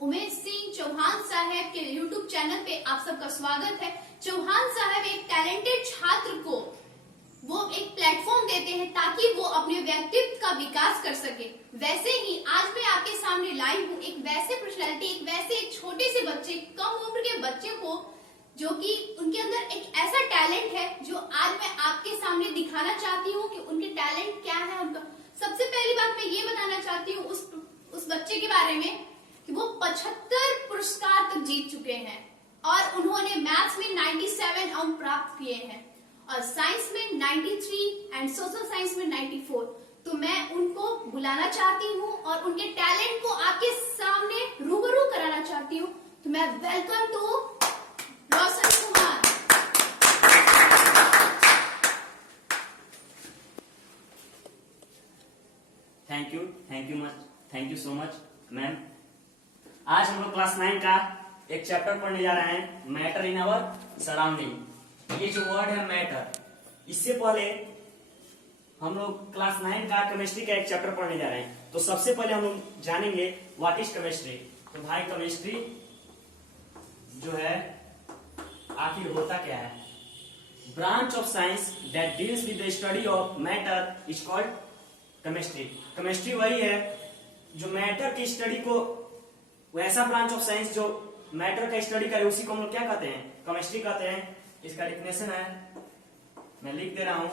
उमेश सिंह चौहान साहब के YouTube channel पे आप सबका स्वागत है। चौहान साहब एक टैलेंटेड छात्र को वो एक प्लेटफॉर्म देते हैं ताकि वो अपने व्यक्तित्व का विकास कर सके। वैसे ही आज मैं आपके सामने लाई हूँ एक वैसे पर्सनैलिटी, एक छोटे से बच्चे, कम उम्र के बच्चे को, जो कि उनके अंदर एक ऐसा टैलेंट है जो आज मैं आपके सामने दिखाना चाहती हूँ कि उनके टैलेंट क्या है। उनका सबसे पहली बात मैं ये बताना चाहती हूँ उस बच्चे के बारे में कि वो 75 पुरस्कार तक जीत चुके हैं और उन्होंने मैथ्स में 97 अंक प्राप्त किए हैं और साइंस में 93 एंड सोशल साइंस में 94। तो मैं उनको बुलाना चाहती हूँ और उनके टैलेंट को आपके सामने रूबरू कराना चाहती हूँ। तो मैं welcome to Roshan Kumar. Thank you so much ma'am. आज हम लोग क्लास 9 का एक चैप्टर पढ़ने जा रहे हैं, मैटर इन आवर सराउंडिंग। ये जो वर्ड है मैटर, इससे पहले हम लोग क्लास 9 का केमिस्ट्री का एक चैप्टर पढ़ने जा रहे हैं। तो सबसे पहले हम लोग जानेंगे व्हाट इज केमिस्ट्री। तो भाई केमिस्ट्री जो है आखिर होता क्या है? Branch of science that deals with the study of matter is called chemistry. Chemistry वही है जो मैटर की स्टडी को, वैसा ब्रांच ऑफ साइंस जो मैटर का स्टडी करे, उसी को हम लोग क्या कहते हैं? केमिस्ट्री कहते हैं। इसका डेफिनेशन है, मैं लिख दे रहा हूं।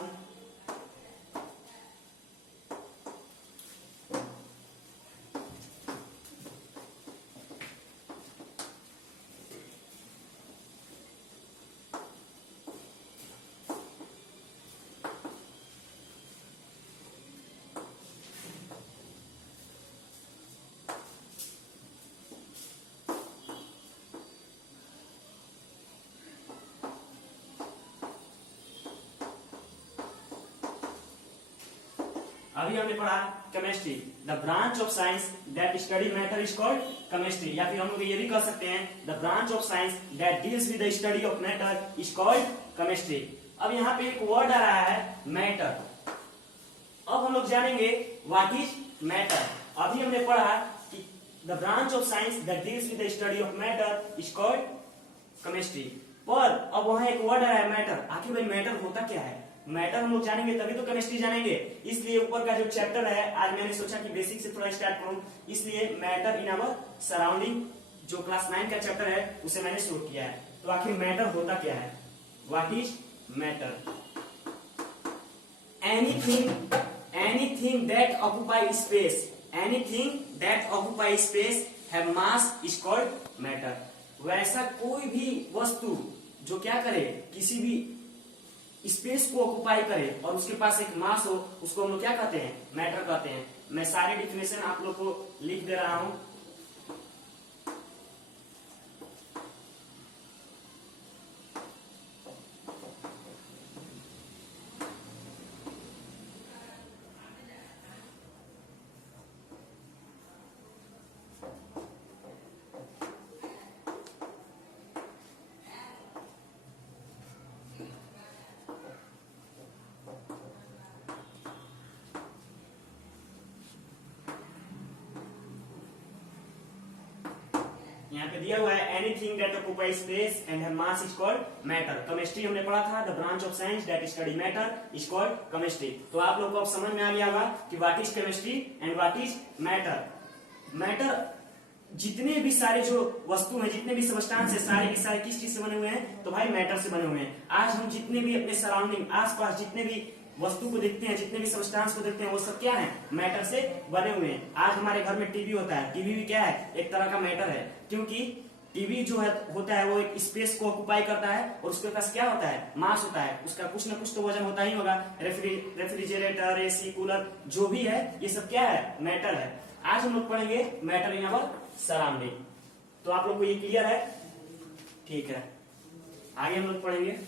अभी हमने पढ़ा chemistry, the branch of science that study matter is called chemistry, या फिर हम लोग ये भी कह सकते हैं the branch of science that deals with the study of matter is called chemistry. अब यहाँ पे एक वर्ड आ रहा है मैटर। अब हम लोग जानेंगे व्हाट इज मैटर। अभी हमने पढ़ा कि the branch of science that deals with the study of matter is called chemistry, पर अब वहां एक वर्ड आ रहा है मैटर। आखिर भाई मैटर होता क्या है? मैटर हम लोग जानेंगे तभी तो केमिस्ट्री जानेंगे। इसलिए ऊपर का जो चैप्टर है, आज मैंने सोचा कि बेसिक से थोड़ा स्टार्ट करूं, इसलिए मैटर इन आवर सराउंडिंग जो क्लास 9 का चैप्टर है उसे मैंने शुरू किया है। तो आखिर मैटर होता क्या है? What is matter? Anything that occupy space, anything that occupy space have mass is called matter. वैसा कोई भी वस्तु जो क्या करे, किसी भी स्पेस को ऑक्युपाई करे और उसके पास एक मास हो, उसको हम लोग क्या कहते हैं? मैटर कहते हैं। मैं सारे डिफिनेशन आप लोग को लिख दे रहा हूं। यहाँ पे दिया हुआ है anything that occupy space and have mass is called matter. Chemistry हमने पढ़ा था, the branch of science that study matter is called chemistry. तो आप लोग को अब समझ में आ गया होगा कि what is chemistry and what is matter. Matter जितने भी सारे जो वस्तु हैं, जितने भी सब्सटेंस है, सारे के सारे किस चीज से बने हुए हैं? तो भाई मैटर से बने हुए हैं। आज हम जितने भी अपने सराउंडिंग, आसपास जितने भी वस्तु को देखते हैं, जितने भी सब्सटेंस को देखते हैं, वो सब क्या है? मैटर से बने हुए हैं। आज हमारे घर में टीवी होता है, टीवी भी क्या है? एक तरह का मैटर है, क्योंकि टीवी जो है होता है वो एक स्पेस को ऑक्युपाई करता है और उसके पास क्या होता है? मास होता है। उसका कुछ ना कुछ तो वजन होता ही होगा। रेफ्रिजरेटर, एसी, कूलर जो भी है, ये सब क्या है? मैटर है। आज हम लोग पढ़ेंगे मैटर इन आवर सराउंडिंग। तो आप लोग को ये क्लियर है? ठीक है, आगे हम लोग पढ़ेंगे।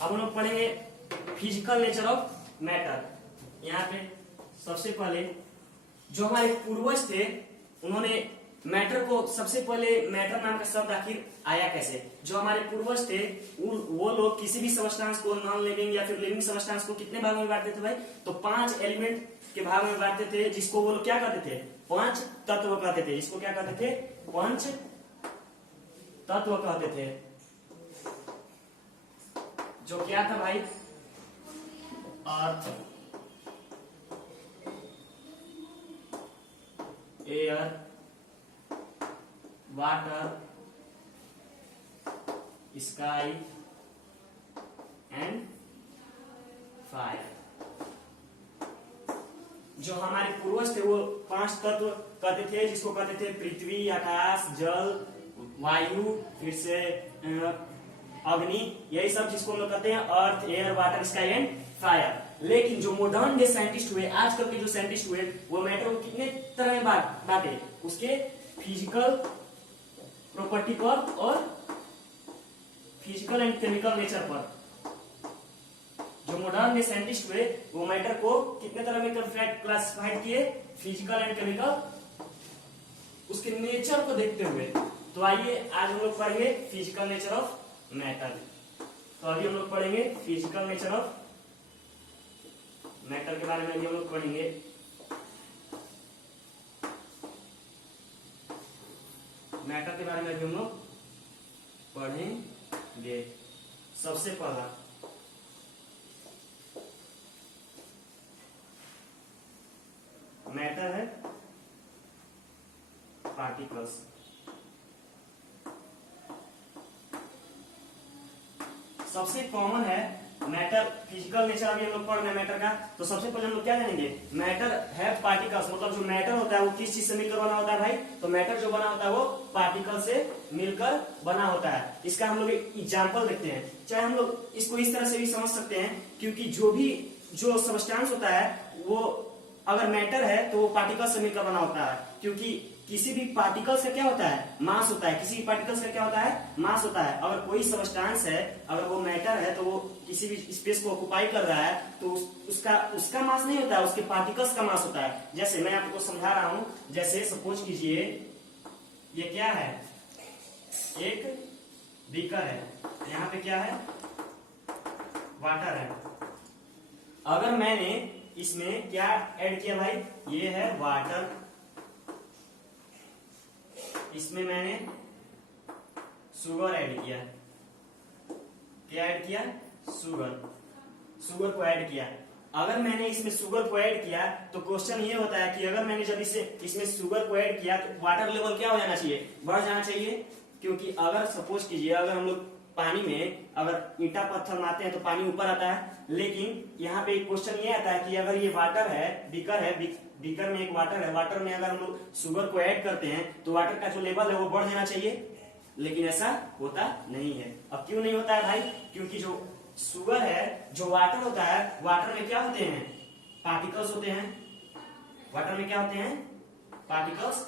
अब हम लोग पढ़ेंगे फिजिकल नेचर ऑफ मैटर। यहाँ पे सबसे पहले जो हमारे पूर्वज थे, उन्होंने मैटर को सबसे पहले मैटर नाम का शब्द आखिर आया कैसे? जो हमारे पूर्वज थे वो लोग किसी भी सबस्टांस को नॉन लिविंग या फिर लिविंग सबस्टांस को कितने भागों में बांटते थे भाई? तो 5 एलिमेंट के भाग में बांटते थे, जिसको वो लोग क्या कहते थे? 5 तत्व कहते थे। जिसको क्या कहते थे? 5 तत्व कहते थे। जो क्या था भाई? Earth, air, water, sky and fire. जो हमारे पूर्वज थे वो 5 तत्व कहते थे, जिसको कहते थे पृथ्वी, आकाश, जल, वायु, फिर से अग्नि, यही सब जिसको हम लोग कहते हैं earth, air, water, sky and fire. लेकिन जो मॉडर्न डे साइंटिस्ट हुए, आजकल के जो साइंटिस्ट हुए, वो मैटर को कितने तरह में बांटे? उसके फिजिकल प्रॉपर्टी पर और फिजिकल एंड केमिकल नेचर पर। जो मॉडर्न डे साइंटिस्ट हुए वो मैटर को कितने तरह में क्लासिफाइड किए? फिजिकल एंड केमिकल, उसके नेचर को देखते हुए। तो आइए आज हम लोग पढ़ेंगे फिजिकल नेचर ऑफ मैटर। तो अभी हम लोग पढ़ेंगे फिजिकल नेचर ऑफ मैटर के बारे में भी हम लोग पढ़ेंगे। मैटर के बारे में भी हम लोग पढ़ेंगे। सबसे पहला मैटर है पार्टिकल्स। सबसे कॉमन है मैटर। फिजिकल नेचर अभी हम लोग पढ़ रहे हैं मैटर का, तो सबसे पहले हम लोग क्या जानेंगे? मैटर है पार्टिकल्स। मतलब जो मैटर होता है वो किस चीज से मिलकर बना होता है भाई? तो मैटर जो बना होता है वो पार्टिकल से मिलकर बना होता है। इसका हम लोग एक एग्जाम्पल देखते हैं। चाहे हम लोग इसको इस तरह से भी समझ सकते हैं, क्योंकि जो सबस्टेंस होता है वो अगर मैटर है तो वो पार्टिकल से मिलकर बना होता है। क्योंकि किसी भी पार्टिकल्स का क्या होता है? मास होता है। किसी भी पार्टिकल्स का क्या होता है? मास होता है। अगर कोई सबस्टेंस है, अगर वो मैटर है, तो वो किसी भी स्पेस को ऑक्युपाई कर रहा है, तो उसका मास नहीं होता है, उसके पार्टिकल्स का मास होता है। जैसे मैं आपको समझा रहा हूं, जैसे सपोज कीजिए ये क्या है? एक बीकर है, यहाँ पे क्या है? वाटर है। अगर मैंने इसमें क्या ऐड किया भाई? ये है वाटर, इसमें मैंने शुगर ऐड किया। क्या ऐड किया? शुगर को ऐड किया। अगर मैंने इसमें शुगर को ऐड किया तो क्वेश्चन ये होता है कि अगर मैंने जब इसमें शुगर को ऐड किया तो वाटर लेवल क्या हो जाना चाहिए? बढ़ जाना चाहिए। क्योंकि अगर सपोज कीजिए अगर हम लोग पानी में अगर ईंटा पत्थर मारते हैं तो पानी ऊपर आता है, लेकिन यहाँ पे एक क्वेश्चन ये आता है कि अगर ये वाटर है, बीकर है, बीकर में एक वाटर है, वाटर में अगर हम लोग शुगर को ऐड करते हैं तो वाटर का जो लेवल है वो बढ़ जाना चाहिए, लेकिन ऐसा होता नहीं है। अब क्यों नहीं होता है भाई? क्योंकि जो शुगर है, जो वाटर होता है, वाटर में क्या होते हैं? पार्टिकल्स होते हैं। वाटर में क्या होते हैं? पार्टिकल्स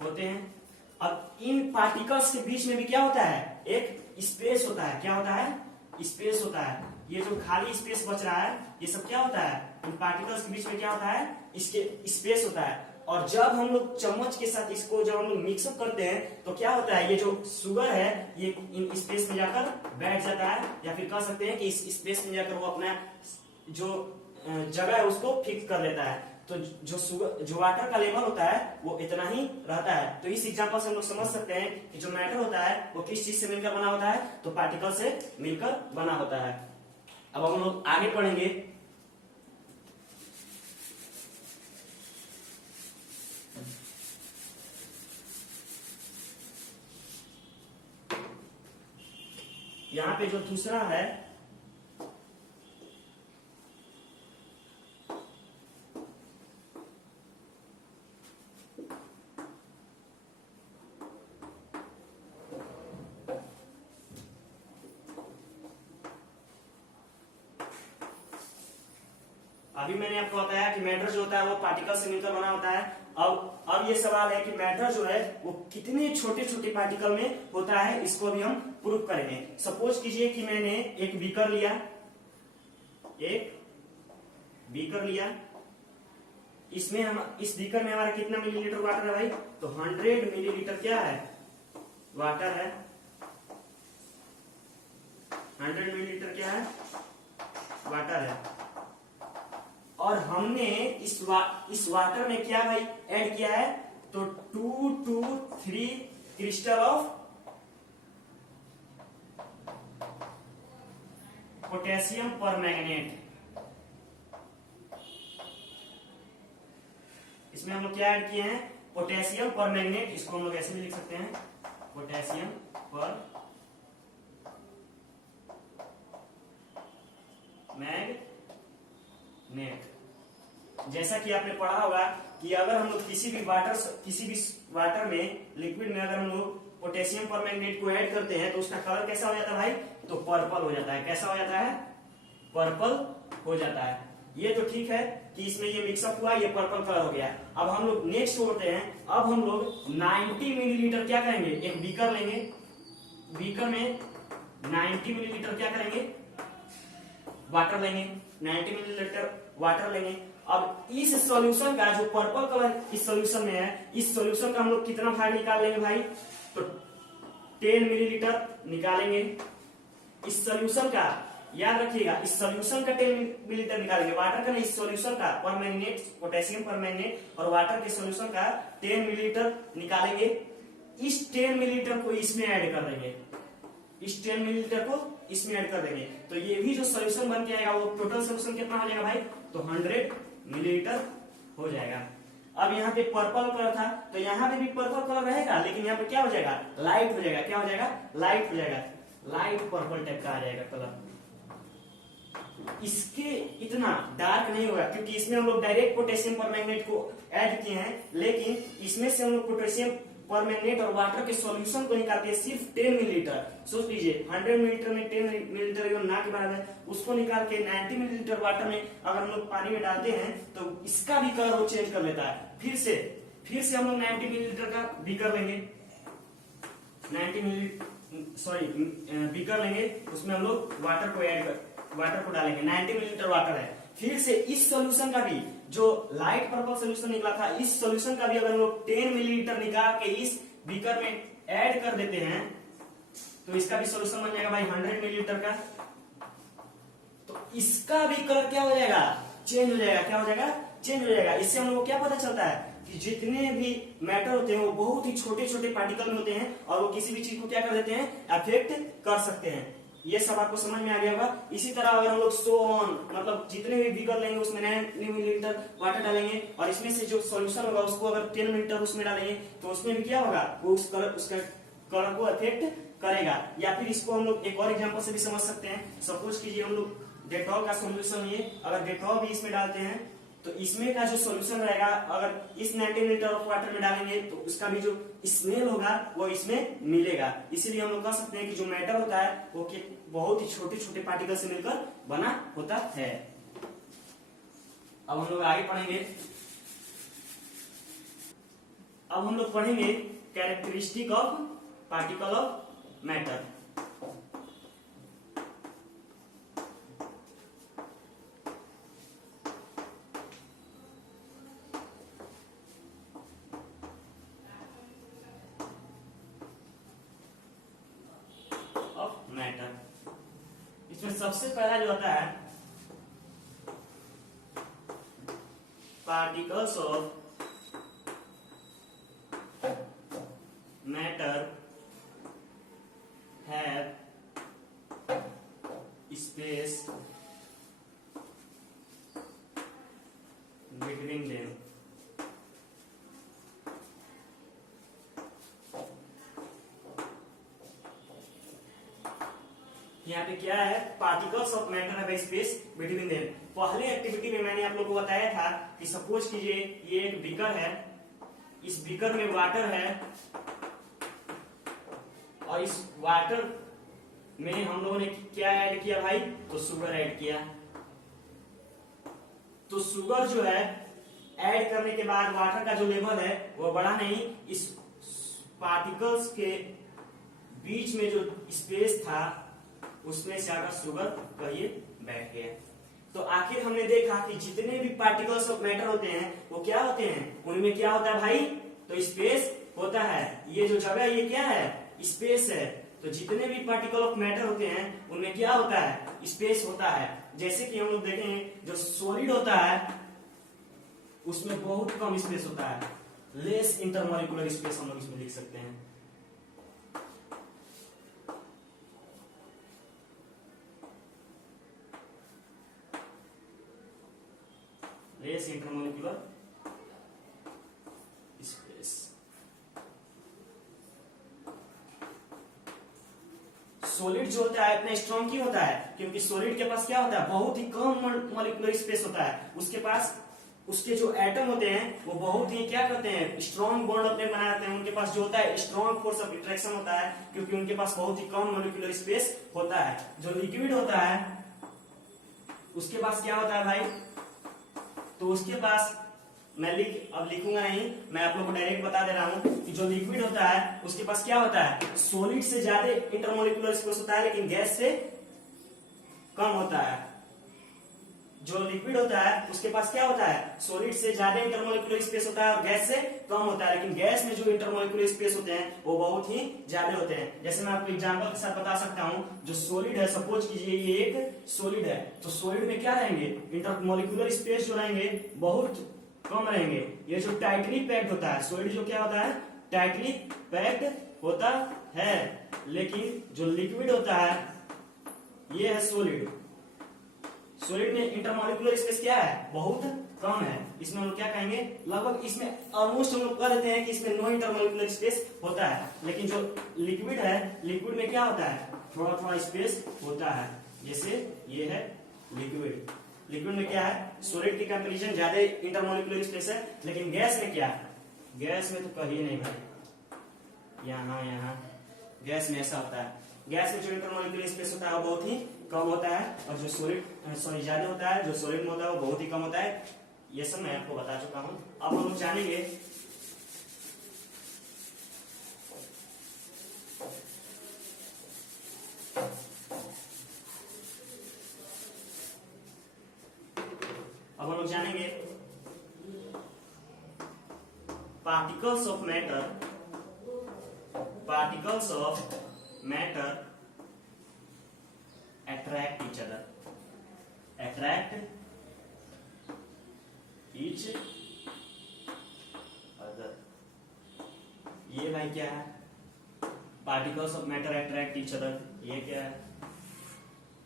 होते हैं। अब इन पार्टिकल्स के बीच में भी क्या होता है? एक स्पेस होता है। क्या होता है? स्पेस होता है। ये जो खाली स्पेस बच रहा है, ये सब क्या होता है? इन पार्टिकल्स के बीच में क्या होता है? इसके स्पेस होता है। और जब हम लोग चम्मच के साथ इसको जब हम लोग मिक्सअप करते हैं तो क्या होता है? ये जो शुगर है ये इन स्पेस में जाकर बैठ जाता है, या फिर कह सकते हैं कि इस स्पेस में जाकर वो अपना जो जगह है उसको फिक्स कर लेता है। तो जो वाटर का लेवल होता है वो इतना ही रहता है। तो इस एग्जांपल से हम लोग समझ सकते हैं कि जो मैटर होता है वो किस चीज से मिलकर बना होता है? तो पार्टिकल से मिलकर बना होता है। अब हम लोग आगे पढ़ेंगे यहाँ पे जो दूसरा है अभी मैंने आपको बताया कि मैटर जो होता है वो पार्टिकल से मिलकर बना होता है। अब ये सवाल है कि मैटर जो है वो कितने छोटे छोटे पार्टिकल में होता है, इसको अभी हम प्रूव करेंगे। सपोज कीजिए कि मैंने एक बीकर लिया, इसमें हम इस बीकर में हमारा कितना मिलीलीटर वाटर है भाई? तो 100 मिलीलीटर क्या है? वाटर है। 100 मिलीलीटर क्या है? वाटर है। और हमने इस वाटर में क्या भाई ऐड किया है? तो 2 to 3 crystal of potassium permanganate. इसमें हम लोग क्या ऐड किए हैं? Potassium permanganate. इसको हम लोग ऐसे भी लिख सकते हैं, पोटेशियम परमैंगनेट। जैसा कि आपने पढ़ा होगा कि अगर हम लोग किसी भी वाटर में, लिक्विड में अगर हम लोग पोटेशियम परमैंगनेट को ऐड करते हैं तो उसका कलर कैसा हो जाता है भाई? तो पर्पल हो जाता है। कैसा हो जाता है? पर्पल हो जाता है। ये तो ठीक है कि इसमें ये मिक्सअप हुआ, ये पर्पल कलर हो गया। अब हम लोग नेक्स्ट होते हैं। अब हम लोग 90 मिलीलीटर क्या करेंगे? एक बीकर लेंगे। बीकर में 90 मिलीलीटर क्या करेंगे? वाटर लेंगे। 90 मिलीलीटर वाटर लेंगे। अब इस सॉल्यूशन का जो पर्पल कलर इस सॉल्यूशन में है, इस सॉल्यूशन का हम लोग कितना भाग निकाल लेंगे भाई? तो 10 मिलीलीटर निकालेंगे। इस सॉल्यूशन का याद रखिएगा, इस सॉल्यूशन का 10 मिलीलीटर निकालेंगे, वाटर का नहीं, इस सॉल्यूशन का परमैंगनेट, पोटेशियम परमैंगनेट और वाटर के सॉल्यूशन का 10 मिलीलीटर निकालेंगे। इस 10 मिलीलीटर को इसमें ऐड कर देंगे। इस 10 मिलीलीटर को इसमें ऐड कर देंगे तो ये भी जो सॉल्यूशन बन के आएगा वो टोटल सॉल्यूशन कितना हो जाएगा भाई? तो 100 मिलीलीटर हो जाएगा। अब यहाँ पे पर्पल कलर था तो यहाँ पे भी पर्पल कलर रहेगा, लेकिन यहाँ पे क्या हो जाएगा? लाइट हो जाएगा। क्या हो जाएगा? लाइट हो जाएगा। लाइट पर्पल टाइप का आ जाएगा कलर। इसके इतना डार्क नहीं होगा क्योंकि इसमें हम लोग डायरेक्ट पोटेशियम परमैंगनेट को ऐड किए हैं, लेकिन इसमें से हम लोग पोटेशियम परमैंगनेट और वाटर के सॉल्यूशन को निकालते हैं सिर्फ 10 मिलीलीटर। सोच लीजिए 100 मिलीलीटर में 10 मिलीलीटर ना के बराबर है, उसको निकाल के 90 मिलीलीटर वाटर में अगर हम लोग पानी में डालते हैं तो इसका भी कलर वो चेंज कर लेता है। फिर से हम लोग 90 मिलीलीटर का बीकर लेंगे। 90 बीकर लेंगे, उसमें हम लोग वाटर को डालेंगे। 90 मिलीलीटर वाटर है। फिर से इस सॉल्यूशन का भी जो लाइट पर्पल सॉल्यूशन निकला था, इस सॉल्यूशन का भी अगर हम लोग 10 मिलीलीटर निकाल के इस बीकर में ऐड कर देते हैं तो इसका भी सॉल्यूशन बन जाएगा भाई 100 मिलीलीटर का। तो इसका भी कलर क्या हो जाएगा? चेंज हो जाएगा। क्या हो जाएगा? चेंज हो जाएगा। इससे हम लोग को क्या पता चलता है कि जितने भी मैटर होते हैं वो बहुत ही छोटे छोटे पार्टिकल में होते हैं और वो किसी भी चीज को क्या कर देते हैं? अफेक्ट कर सकते हैं। ये सब आपको समझ में आ गया होगा। इसी तरह अगर हम लोग सो ऑन, मतलब जितने भी बीकर लेंगे उसमें 90 मिलीलीटर वाटर डालेंगे और इसमें से जो सॉल्यूशन होगा उसको अगर 10 मिलीलीटर उसमें डालेंगे तो उसमें भी क्या होगा? वो उसका कलर को अफेक्ट करेगा। या फिर इसको हम लोग एक और एग्जांपल से भी समझ सकते हैं। सपोज कीजिए हम लोग डेटॉल का सॉल्यूशन लिए, अगर डेटॉल भी इसमें डालते हैं तो इसमें का जो सॉल्यूशन रहेगा अगर इस 90 मिलीलीटर ऑफ वाटर में डालेंगे तो उसका भी जो स्मेल होगा वो इसमें मिलेगा। इसीलिए हम लोग कह सकते हैं कि जो मैटर होता है वो बहुत ही छोटे छोटे पार्टिकल से मिलकर बना होता है। अब हम लोग आगे पढ़ेंगे। अब हम लोग पढ़ेंगे characteristic of particle of matter. Matter इसमें सबसे पहला जो आता है particles of matter have space between them. यहाँ पे क्या है? Particles of matter have space between them. पहले एक्टिविटी में मैंने आप लोगों को बताया था कि सपोज कीजिए ये एक बीकर है, इस बीकर में वाटर है और इस वाटर में हम लोगों ने क्या ऐड किया भाई? तो शुगर ऐड किया। तो शुगर जो है ऐड करने के बाद वाटर का जो लेवल है वो बढ़ा नहीं, इस पार्टिकल्स के बीच में जो स्पेस था उसमें से आकर शुगर कहिए बैठ गया। तो आखिर हमने देखा कि जितने भी पार्टिकल्स ऑफ मैटर होते हैं वो क्या होते हैं, उनमें क्या होता है भाई, तो स्पेस होता है। ये जो जगह ये क्या है, स्पेस है। तो जितने भी पार्टिकल ऑफ मैटर होते हैं उनमें क्या होता है, स्पेस होता है। जैसे कि हम लोग देखें जो सॉलिड होता है उसमें बहुत कम स्पेस होता है, लेस इंटरमॉलिक्यूलर स्पेस हम लोग इसमें लिख सकते हैं। Less intermolecular space. सॉलिड जो होता है इतना स्ट्रॉन्ग क्यों होता है, क्योंकि सॉलिड के पास क्या होता है, बहुत ही कम मॉलिक्यूलर स्पेस होता है। उसके पास उसके जो एटम होते हैं वो बहुत ही क्या करते हैं, स्ट्रॉन्ग बॉन्ड अपने बना रहते हैं। उनके पास जो होता है स्ट्रॉन्ग फोर्स ऑफ अट्रैक्शन होता है, क्योंकि उनके पास बहुत ही कम मॉलिक्यूलर स्पेस होता है। जो लिक्विड होता है उसके पास क्या होता है भाई, तो उसके पास मैं अब लिखूंगा नहीं, मैं आप लोगों को डायरेक्ट बता दे रहा हूं कि जो लिक्विड होता है उसके पास क्या होता है, सॉलिड से ज्यादा इंटरमॉलिक्यूलर स्पेस होता है, लेकिन गैस से कम होता है। जो लिक्विड होता है उसके पास क्या होता है, सॉलिड से ज्यादा इंटरमॉलिक्यूलर स्पेस होता है और गैस से कम होता है, लेकिन गैस में जो इंटरमॉलिक्यूलर स्पेस होते हैं वो बहुत ही ज्यादा होते हैं। जैसे मैं आपको एग्जांपल के साथ बता सकता हूं, जो सॉलिड है, सपोज कीजिए ये एक सॉलिड है, तो सॉलिड में क्या रहेंगे, इंटरमॉलिक्यूलर स्पेस जो रहेंगे बहुत कम रहेंगे। ये जो टाइटली पैक्ड होता है, सॉलिड जो क्या होता है, टाइटली पैक्ड होता है, लेकिन जो लिक्विड होता है ये है सॉलिड। सॉलिड में इंटरमॉलिक्यूलर स्पेस क्या है, बहुत कम है। इसमें हम लोग क्या कहेंगे, लगभग इसमें ऑलमोस्ट हम लोग कह देते हैं कि इसमें नो इंटरमॉलिक्यूलर स्पेस होता है। लेकिन जो लिक्विड है, लिक्विड में क्या होता है, थोड़ा थोड़ा स्पेस होता है। जैसे ये है लिक्विड, लिक्विड में क्या है, सॉलिड की कंपैरिजन ज्यादा इंटरमॉलिक्यूलर स्पेस है, लेकिन गैस में क्या है, गैस में तो कहिए नहीं भाई, यहाँ गैस में ऐसा होता है। गैस में जो इंटरमॉलिक्यूलर स्पेस होता है वो बहुत ही कम होता है, और जो सॉलिड ज्यादा होता है, जो सॉलिड में होता है वो बहुत ही कम होता है। ये सब मैं आपको बता चुका हूं। अब हम लोग जानेंगे particles of matter attract each other, attract each other। ये भाई क्या है, particles of matter attract each other. ये क्या है,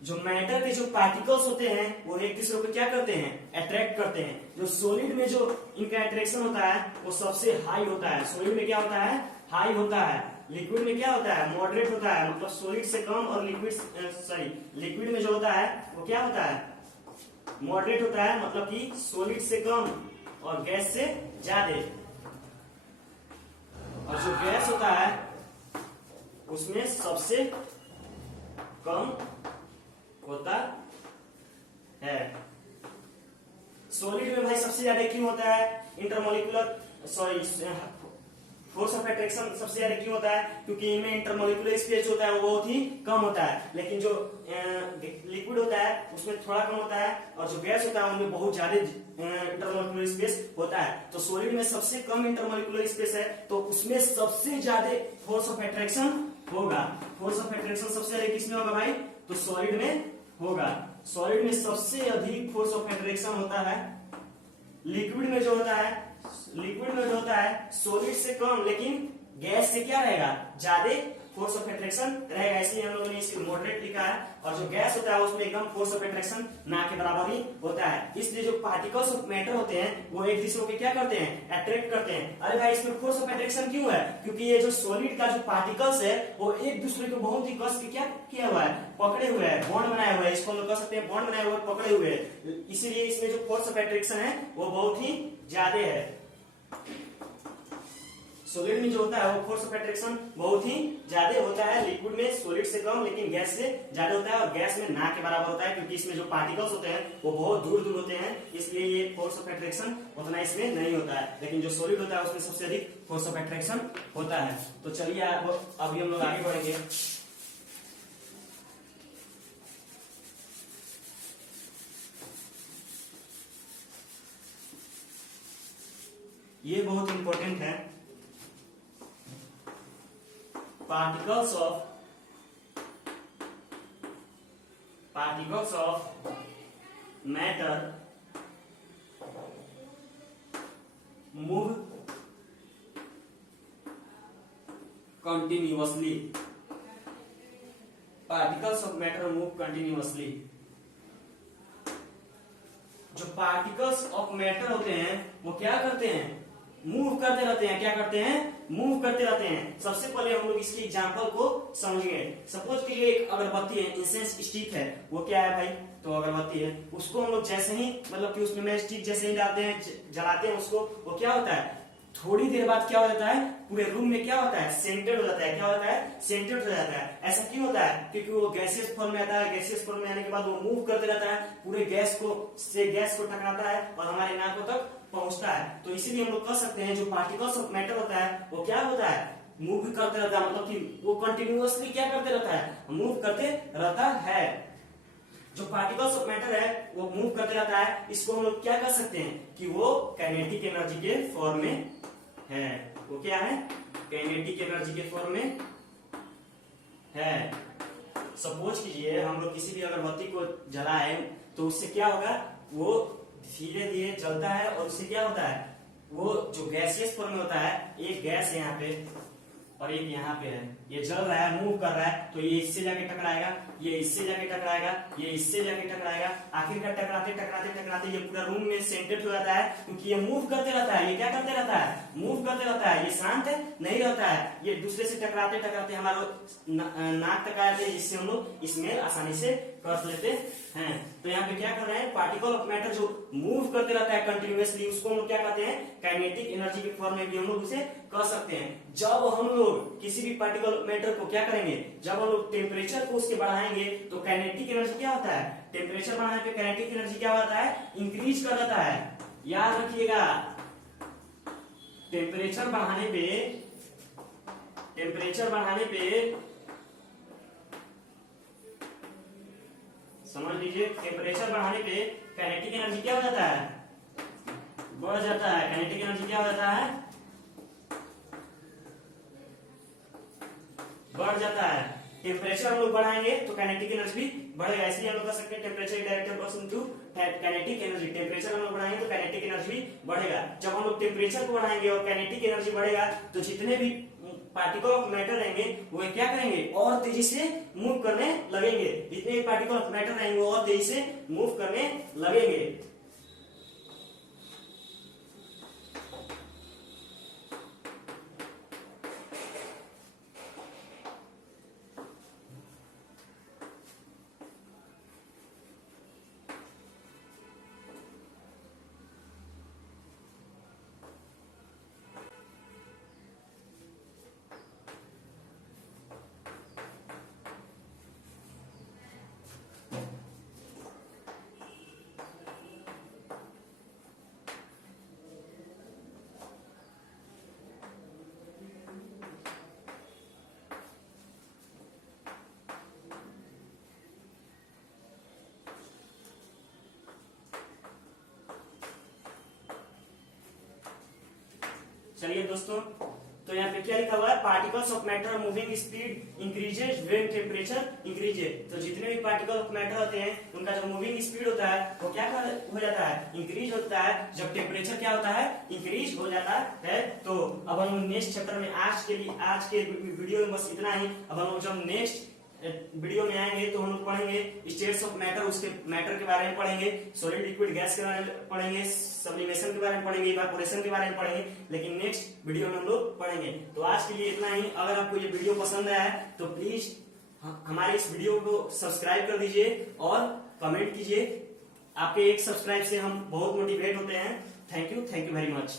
जो मैटर के जो पार्टिकल्स होते हैं वो एक दूसरे को क्या करते हैं, अट्रैक्ट करते हैं। जो सॉलिड में जो इनका अट्रैक्शन होता है वो सबसे हाई होता है। सॉलिड में क्या होता है, हाई होता है। लिक्विड में क्या होता है, मॉडरेट होता है, मतलब सॉलिड से कम। और लिक्विड में जो होता है वो क्या होता है, मॉडरेट होता है, मतलब कि सॉलिड से कम और गैस से ज्यादा। और जो गैस होता है उसमें सबसे कम होता है। सॉलिड में भाई सबसे ज्यादा क्यों होता है, इंटरमोलिकुलर फोर्स ऑफ अट्रैक्शन सबसे ज्यादा क्यों होता है, क्योंकि इनमें इंटरमोलिकुलर स्पेस होता है वो बहुत ही कम होता है। लेकिन जो लिक्विड होता है उसमें थोड़ा कम होता है, और जो गैस होता है उनमें बहुत ज्यादा इंटरमोलिकुलर स्पेस होता है। तो सॉलिड में सबसे कम इंटरमोलिकुलर स्पेस है, तो उसमें सबसे ज्यादा फोर्स ऑफ अट्रैक्शन होगा। फोर्स ऑफ अट्रैक्शन सबसे ज्यादा किसमें होगा भाई, तो सॉलिड में होगा। सॉलिड में सबसे अधिक फोर्स ऑफ अट्रैक्शन होता है। लिक्विड में जो होता है, लिक्विड में जो होता है सॉलिड से कम, लेकिन गैस से क्या रहेगा, ज्यादा फोर्स ऑफ अट्रैक्शन रहेगा। इसलिए हम लोगों ने इसे मॉडरेट लिखा है। और जो गैस होता है उसमें एकदम फोर्स ऑफ अट्रैक्शन ना के बराबर ही होता है। इसलिए जो पार्टिकल्स ऑफ मैटर होते हैं वो एक दूसरे को क्या करते हैं, अट्रैक्ट करते हैं। अरे भाई इसमें फोर्स ऑफ अट्रैक्शन क्यों है, क्योंकि ये जो सॉलिड का जो पार्टिकल्स है वो एक दूसरे को बहुत ही कस के क्या किया हुआ है, पकड़े हुए हैं, बॉन्ड बनाए हुए हैं। इसको हम लोग कह सकते हैं बॉन्ड बनाए हुए, पकड़े हुए हैं। इसीलिए इसमें जो फोर्स ऑफ अट्रैक्शन है वो बहुत ही ज्यादा है। सॉलिड में जो होता है वो फोर्स ऑफ अट्रैक्शन बहुत ही ज्यादा होता है। लिक्विड में सॉलिड से कम, लेकिन गैस से ज्यादा होता है। और गैस में ना के बराबर होता है, क्योंकि इसमें जो पार्टिकल्स होते हैं वो बहुत दूर दूर होते हैं, इसलिए ये फोर्स ऑफ अट्रैक्शन उतना इसमें नहीं होता है। लेकिन जो सॉलिड होता है उसमें सबसे अधिक फोर्स ऑफ अट्रैक्शन होता है। तो चलिए अभी हम लोग आगे बढ़ेंगे। ये बहुत इंपॉर्टेंट है। Particles of matter move continuously. Particles of matter move continuously. जो पार्टिकल्स ऑफ मैटर होते हैं वो क्या करते हैं, मूव करते रहते हैं। क्या करते हैं, मूव करते रहते हैं। सबसे पहले हम लोग इसकी एग्जांपल को समझेंगे। सपोज कि एक अगरबत्ती है, इंसेंस स्टिक है, वो क्या है भाई, तो अगरबत्ती है। उसको हम लोग जैसे ही मतलब कि उसमें में स्टिक जैसे ही डालते हैं, जलाते हैं उसको, वो क्या होता है, थोड़ी देर बाद क्या हो जाता है, पूरे रूम में क्या होता है, सेंटेड हो जाता है। क्या होता है, सेंटेड हो जाता है। ऐसा क्यों होता है, क्योंकि वो गैसियस फॉर्म में आता है। गैसियस फॉर्म में आने के बाद वो मूव करते रहता है, पूरे गैस को टकराता है और हमारे नाकों तक पहुंचता है। तो इसीलिए हम लोग कह सकते हैं जो पार्टिकल्स ऑफ मैटर होता है वो क्या होता है, मूव करते रहता है। मतलब कि वो कंटिन्यूअसली क्या करते रहता है, मूव करते रहता है। जो पार्टिकल्स ऑफ मैटर है वो मूव करते रहता है। इसको हम लोग क्या कर सकते हैं कि वो काइनेटिक एनर्जी के फॉर्म में है। वो क्या है, काइनेटिक एनर्जी के फॉर्म में है। सपोज कीजिए हम लोग किसी भी अगरबत्ती को जलाएं तो उससे क्या होगा, वो धीरे धीरे जलता है और उससे क्या होता है, वो जो गैसियस फॉर्म में होता है, एक गैस है यहाँ पे और एक यहाँ पे है, ये जल रहा है, मूव कर रहा है, तो ये इससे जाके टकराएगा, ये इससे जाके टकराएगा, ये इससे जाके टकराएगा। आखिरकार टकराते टकराते टकराते ये पूरा रूम में सेंटेड हो जाता है, क्योंकि ये मूव करते रहता है। ये क्या करते रहता है, मूव करते रहता है। ये शांत नहीं रहता है, ये दूसरे से टकराते टकराते हमारा नाक तक आते हैं, जिससे हम लोग स्मेल आसानी से कर लेते हैं। तो यहाँ पे क्या कर रहे हैं, पार्टिकल ऑफ मैटर जो मूव करते रहता है कंटिन्यूअसली, उसको हम लोग क्या कहते हैं, काइनेटिक एनर्जी के फॉर्म में भी हम लोग उसे कह सकते हैं। जब हम लोग किसी भी पार्टिकल ऑफ मैटर को क्या करेंगे, जब हम लोग टेम्परेचर को उसके बढ़ाएंगे तो काइनेटिक एनर्जी क्या होता है, टेम्परेचर बढ़ाने पे काइनेटिक एनर्जी क्या होता है, इंक्रीज कर देता है। याद रखिएगा, टेम्परेचर बढ़ाने पे समझ लीजिए, टेम्परेचर बढ़ाने पे काइनेटिक एनर्जी क्या हो जाता है, बढ़ जाता है। काइनेटिक एनर्जी क्या हो जाता है, बढ़ जाता है। टेम्परेचर हम लोग बढ़ाएंगे तो काइनेटिक एनर्जी भी बढ़ेगा। इसलिए हम लोग कह सकते हैं temperature direct proportional to kinetic energy. Temperature हम लोग बढ़ाएंगे तो काइनेटिक एनर्जी भी बढ़ेगा। जब हम लोग टेम्परेचर को बढ़ाएंगे और काइनेटिक एनर्जी बढ़ेगा तो जितने भी पार्टिकल ऑफ मैटर रहेंगे वो क्या करेंगे, और तेजी से मूव करने लगेंगे। जितने भी पार्टिकल ऑफ मैटर रहेंगे वो और तेजी से मूव करने लगेंगे। चलिए दोस्तों, तो यहाँ पे क्या लिखा हुआ है, particles of matter moving speed increases when temperature increases. तो जितने भी पार्टिकल ऑफ मैटर होते हैं उनका जो मूविंग स्पीड होता है वो क्या हो जाता है, इंक्रीज होता है जब टेम्परेचर क्या होता है, इंक्रीज हो जाता है। तो अब हम लोग नेक्स्ट चैप्टर में, आज के वीडियो में बस इतना ही। अब हम लोग जब नेक्स्ट वीडियो में आएंगे तो हम लोग पढ़ेंगे स्टेट्स ऑफ मैटर, उसके मैटर के बारे में पढ़ेंगे, सॉलिड लिक्विड गैस के बारे में पढ़ेंगे, सब्लिमेशन के बारे में पढ़ेंगे, इवापोरेशन के बारे में पढ़ेंगे, लेकिन नेक्स्ट वीडियो में हम लोग पढ़ेंगे। तो आज के लिए इतना ही। अगर आपको ये वीडियो पसंद आया है तो प्लीज हमारे इस वीडियो को सब्सक्राइब कर दीजिए और कमेंट कीजिए। आपके एक सब्सक्राइब से हम बहुत मोटिवेट होते हैं। Thank you very much.